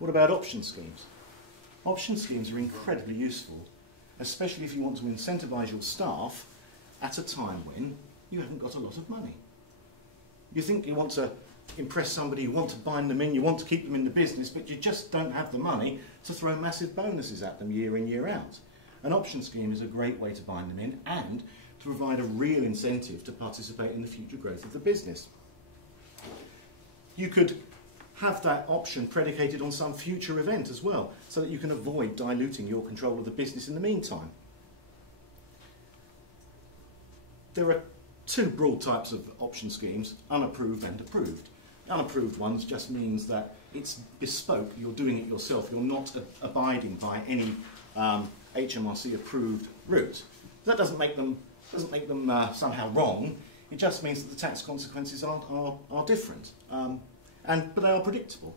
What about option schemes? Option schemes are incredibly useful, especially if you want to incentivise your staff at a time when you haven't got a lot of money. You think you want to impress somebody, you want to bind them in, you want to keep them in the business, but you just don't have the money to throw massive bonuses at them year in, year out. An option scheme is a great way to bind them in and to provide a real incentive to participate in the future growth of the business. You could have that option predicated on some future event as well, so that you can avoid diluting your control of the business in the meantime. There are two broad types of option schemes, unapproved and approved. Unapproved ones just means that it's bespoke, you're doing it yourself, you're not abiding by any HMRC approved route. That doesn't make them somehow wrong, it just means that the tax consequences are different, but they are predictable.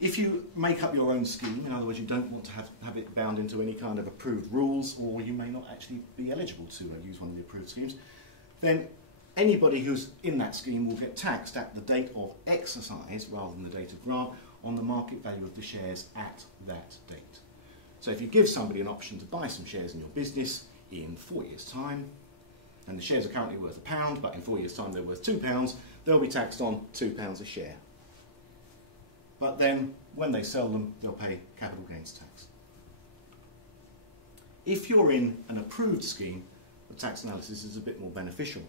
If you make up your own scheme, in other words you don't want to have it bound into any kind of approved rules, or you may not actually be eligible to use one of the approved schemes, then anybody who's in that scheme will get taxed at the date of exercise rather than the date of grant on the market value of the shares at that date. So if you give somebody an option to buy some shares in your business in 4 years' time, and the shares are currently worth £1, but in 4 years' time they're worth £2, they'll be taxed on £2 a share. But then, when they sell them, they'll pay capital gains tax. If you're in an approved scheme, the tax analysis is a bit more beneficial.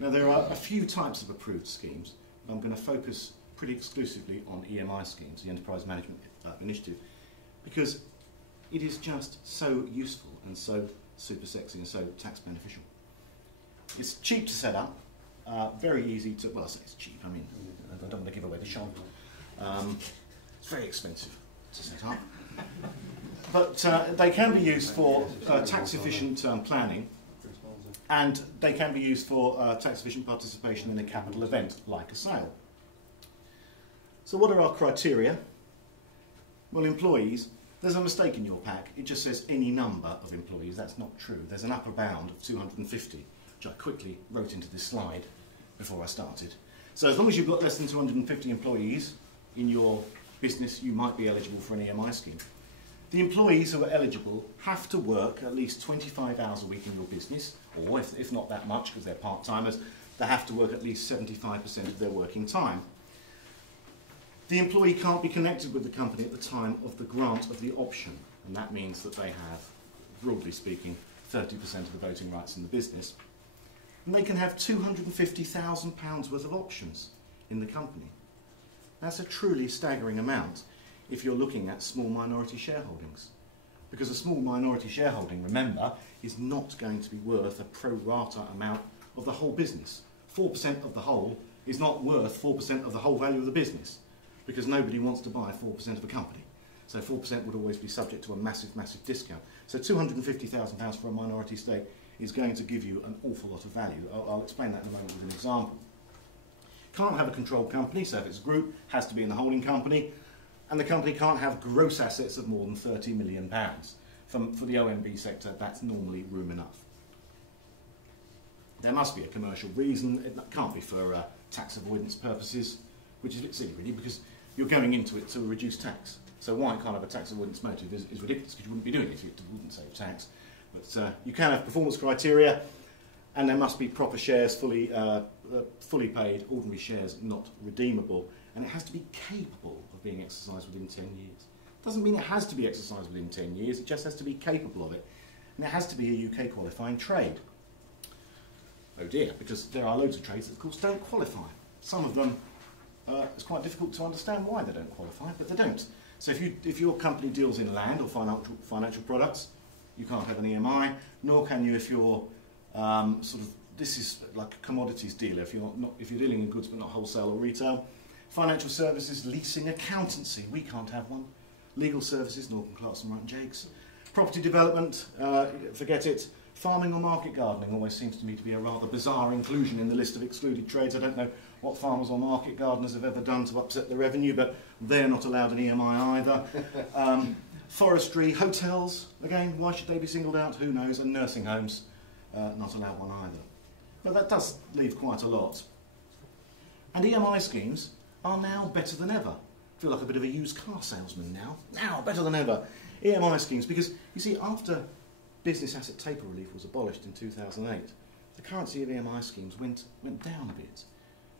Now, there are a few types of approved schemes. I'm going to focus pretty exclusively on EMI schemes, the Enterprise Management Initiative, because it is just so useful and so super sexy and so tax beneficial. It's cheap to set up, very easy to, well I say it's cheap, I mean, I don't want to give away the shop. It's very expensive to set up. But they can be used for tax efficient planning, and they can be used for tax efficient participation in a capital event like a sale. So what are our criteria? Well, employees, there's a mistake in your pack. It just says any number of employees. That's not true. There's an upper bound of 250, which I quickly wrote into this slide before I started. So as long as you've got less than 250 employees in your business, you might be eligible for an EMI scheme. The employees who are eligible have to work at least 25 hours a week in your business, or if not that much because they're part-timers, they have to work at least 75% of their working time. The employee can't be connected with the company at the time of the grant of the option, and that means that they have, broadly speaking, 30% of the voting rights in the business. And they can have £250,000 worth of options in the company. That's a truly staggering amount if you're looking at small minority shareholdings. Because a small minority shareholding, remember, is not going to be worth a pro rata amount of the whole business. 4% of the whole is not worth 4% of the whole value of the business, because nobody wants to buy 4% of a company. So 4% would always be subject to a massive, massive discount. So £250,000 for a minority stake is going to give you an awful lot of value. I'll explain that in a moment with an example. Can't have a controlled company, so if it's a group, has to be in the holding company, and the company can't have gross assets of more than £30 million. For the OMB sector, that's normally room enough. There must be a commercial reason. It can't be for tax avoidance purposes, which is a bit silly really, because you're going into it to reduce tax. So why it can't have a tax avoidance motive is ridiculous, because you wouldn't be doing it if you wouldn't save tax. But you can have performance criteria, and there must be proper shares, fully paid, ordinary shares, not redeemable, and it has to be capable of being exercised within 10 years. Doesn't mean it has to be exercised within 10 years, it just has to be capable of it. And it has to be a UK qualifying trade. Oh dear, because there are loads of trades that of course don't qualify. Some of them, it's quite difficult to understand why they don't qualify, but they don't. So if your company deals in land or financial products, you can't have an EMI, nor can you if you're this is like a commodities dealer, if you're dealing in goods but not wholesale or retail. Financial services, leasing, accountancy, we can't have one. Legal services, Norton, Clarkson, Wright and Jakes. Property development, forget it. Farming or market gardening always seems to me to be a rather bizarre inclusion in the list of excluded trades. I don't know what farmers or market gardeners have ever done to upset the revenue, but they're not allowed an EMI either. Forestry, hotels, again, why should they be singled out? Who knows? And nursing homes, not allowed one either. But that does leave quite a lot. And EMI schemes are now better than ever. feel like a bit of a used car salesman now. Now, better than ever. EMI schemes, because you see, after business asset taper relief was abolished in 2008, the currency of EMI schemes went down a bit.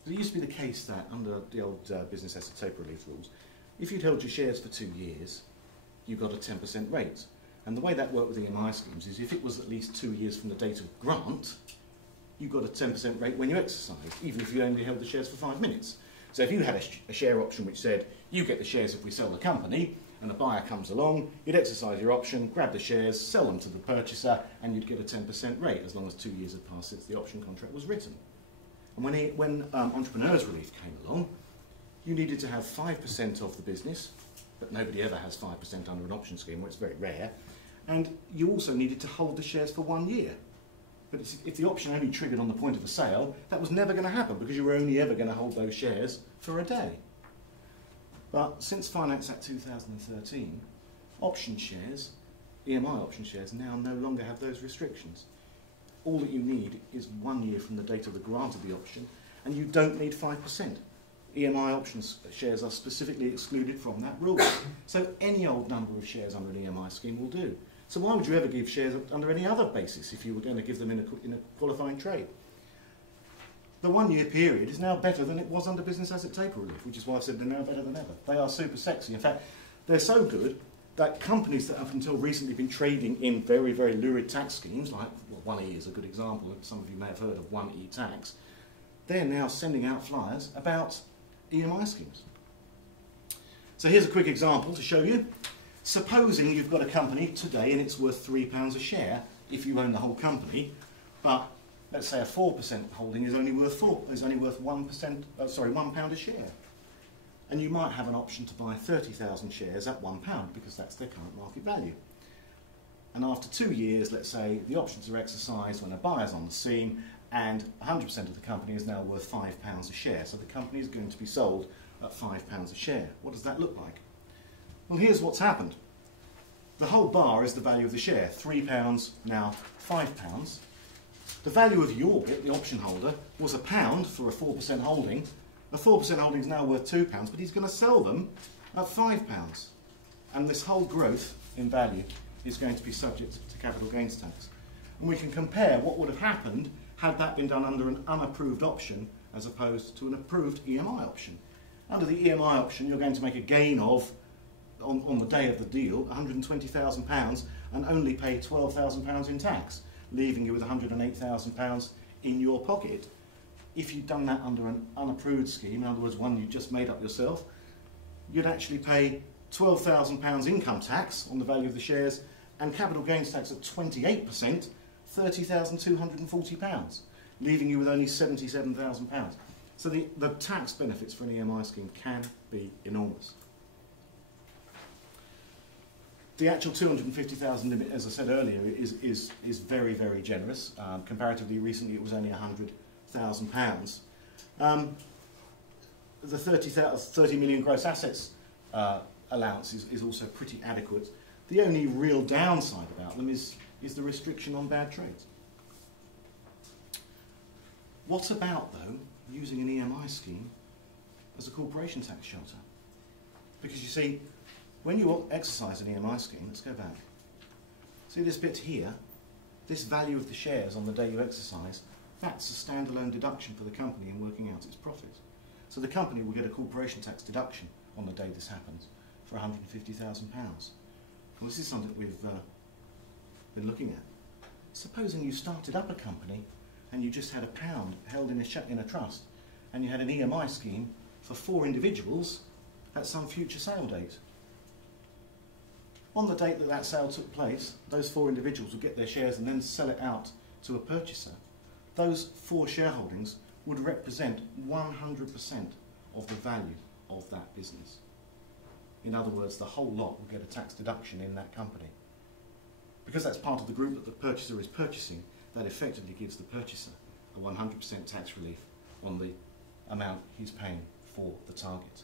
It used to be the case that under the old business asset taper relief rules, if you'd held your shares for 2 years, you got a 10% rate. And the way that worked with EMI schemes is if it was at least 2 years from the date of grant, you got a 10% rate when you exercised, even if you only held the shares for 5 minutes. So if you had a share option which said, you get the shares if we sell the company, and a buyer comes along, you'd exercise your option, grab the shares, sell them to the purchaser, and you'd get a 10% rate as long as 2 years had passed since the option contract was written. And when Entrepreneurs Relief came along, you needed to have 5% of the business, but nobody ever has 5% under an option scheme, where it's very rare, and you also needed to hold the shares for 1 year. But if the option only triggered on the point of a sale, that was never going to happen because you were only ever going to hold those shares for a day. But since Finance Act 2013, option shares, EMI option shares, now no longer have those restrictions. All that you need is 1 year from the date of the grant of the option, and you don't need 5%. EMI option shares are specifically excluded from that rule. So any old number of shares under an EMI scheme will do. So why would you ever give shares under any other basis if you were going to give them in a qualifying trade? The 1 year period is now better than it was under business asset taper relief, which is why I said they're now better than ever. They are super sexy. In fact, they're so good that companies that have until recently been trading in very, very lurid tax schemes, like 1E is a good example, some of you may have heard of 1E tax, they're now sending out flyers about EMI schemes. So here's a quick example to show you. Supposing you've got a company today and it's worth £3 a share if you own the whole company, but let's say a 4% holding is only worth £1 a share. And you might have an option to buy 30,000 shares at £1 because that's their current market value. And after 2 years, let's say the options are exercised when a buyer's on the scene and 100% of the company is now worth £5 a share. So the company is going to be sold at £5 a share. What does that look like? Well, here's what's happened. The whole bar is the value of the share, £3, now £5. The value of your bit, the option holder, was £1 for a 4% holding. A 4% holding is now worth £2, but he's going to sell them at £5. And this whole growth in value is going to be subject to capital gains tax. And we can compare what would have happened had that been done under an unapproved option as opposed to an approved EMI option. Under the EMI option, you're going to make a gain of, on the day of the deal, £120,000 and only pay £12,000 in tax, leaving you with £108,000 in your pocket. If you'd done that under an unapproved scheme, in other words, one you just made up yourself, you'd actually pay £12,000 income tax on the value of the shares and capital gains tax at 28%, £30,240, leaving you with only £77,000. So the tax benefits for an EMI scheme can be enormous. The actual 250,000 limit, as I said earlier, is very, very generous. Comparatively recently, it was only £100,000. The 30 million gross assets allowance is also pretty adequate. The only real downside about them is the restriction on bad trades. What about, though, using an EMI scheme as a corporation tax shelter? Because you see, when you exercise an EMI scheme, let's go back. See this bit here? This value of the shares on the day you exercise, that's a standalone deduction for the company in working out its profit. So the company will get a corporation tax deduction on the day this happens for £150,000. Well, this is something we've been looking at. Supposing you started up a company and you just had £1 held in a trust and you had an EMI scheme for 4 individuals at some future sale date. On the date that that sale took place, those 4 individuals would get their shares and then sell it out to a purchaser. Those 4 shareholdings would represent 100% of the value of that business. In other words, the whole lot will get a tax deduction in that company. Because that's part of the group that the purchaser is purchasing, that effectively gives the purchaser a 100% tax relief on the amount he's paying for the target.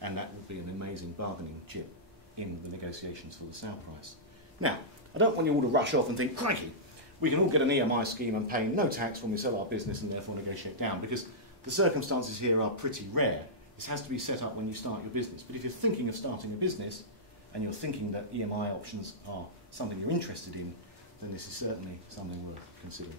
And that would be an amazing bargaining chip in the negotiations for the sale price. Now, I don't want you all to rush off and think, crikey, we can all get an EMI scheme and pay no tax when we sell our business and therefore negotiate down, because the circumstances here are pretty rare. This has to be set up when you start your business. But if you're thinking of starting a business and you're thinking that EMI options are something you're interested in, then this is certainly something worth considering.